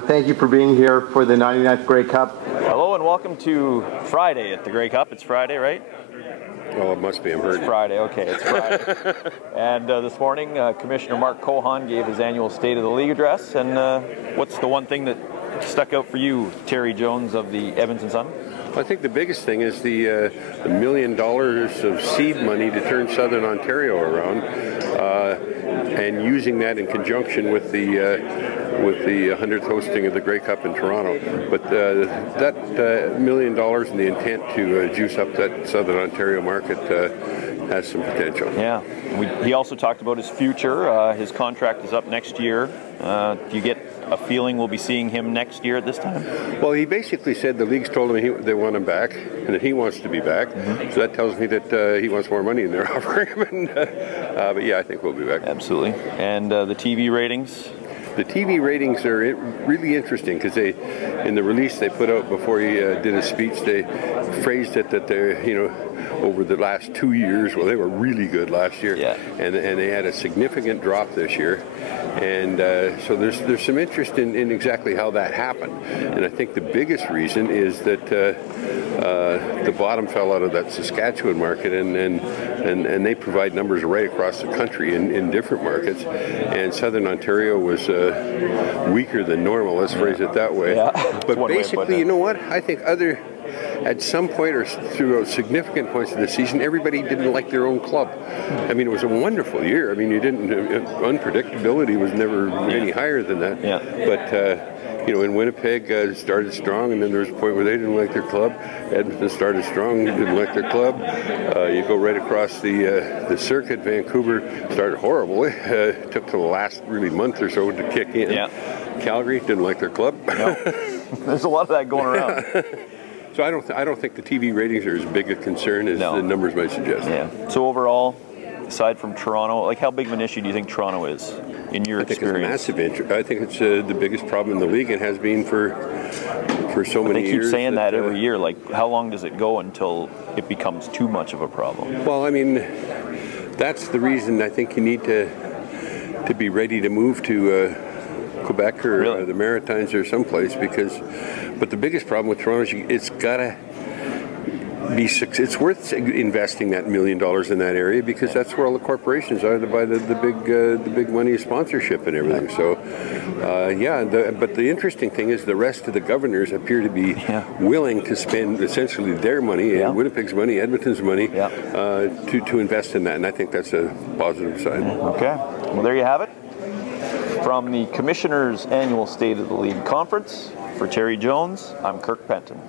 but thank you for being here for the 99th Grey Cup. Hello and welcome to Friday at the Grey Cup. It's Friday, right? Oh, it must be. I'm hurting. It's Friday. Okay, it's Friday. And this morning, Commissioner Mark Cohan gave his annual State of the League address. And what's the one thing that stuck out for you, Terry Jones of the Edmonton Sun? I think the biggest thing is the $1 million of seed money to turn Southern Ontario around, and using that in conjunction with the 100th hosting of the Grey Cup in Toronto. But that $1 million and the intent to juice up that Southern Ontario market has some potential. Yeah. He also talked about his future. His contract is up next year. Do you get a feeling we'll be seeing him next year at this time? Well, he basically said the league's told him they want him back and that he wants to be back. Mm-hmm. So that tells me that he wants more money than they're offering him. But yeah, I think we'll be back. Absolutely. And the TV ratings? The TV ratings are really interesting because they, in the release they put out before he did his speech, they phrased it that they're, over the last 2 years, well, they were really good last year, yeah. and they had a significant drop this year, and so there's some interest in exactly how that happened, and I think the biggest reason is that the bottom fell out of that Saskatchewan market, and they provide numbers right across the country in different markets, and Southern Ontario was weaker than normal, let's phrase it that way. Yeah. But basically, you know what? I think at some point or throughout significant points of the season, everybody didn't like their own club. I mean, it was a wonderful year. I mean, unpredictability was never any higher than that. Yeah. But, in Winnipeg started strong, and then there was a point where they didn't like their club. Edmonton started strong, didn't like their club. You go right across the circuit, Vancouver started horribly. Took to the last really month or so to kick in. Yeah. Calgary didn't like their club. No. There's a lot of that going around. So I don't think the TV ratings are as big a concern as the numbers might suggest. Yeah. So overall, aside from Toronto, like how big of an issue do you think Toronto is in your experience? I think it's massive. I think it's the biggest problem in the league. It has been for so many years. They keep saying that every year. Like, how long does it go until it becomes too much of a problem? Well, I mean, that's the reason I think you need to be ready to move to Quebec or the Maritimes or someplace, but the biggest problem with Toronto is it's gotta be, it's worth investing that $1 million in that area because that's where all the corporations are to buy the big money sponsorship and everything. So but the interesting thing is the rest of the governors appear to be willing to spend essentially their money, Winnipeg's money, Edmonton's money, to invest in that, and I think that's a positive sign. Okay, well there you have it. From the Commissioner's annual State of the League Conference, for Terry Jones, I'm Kirk Penton.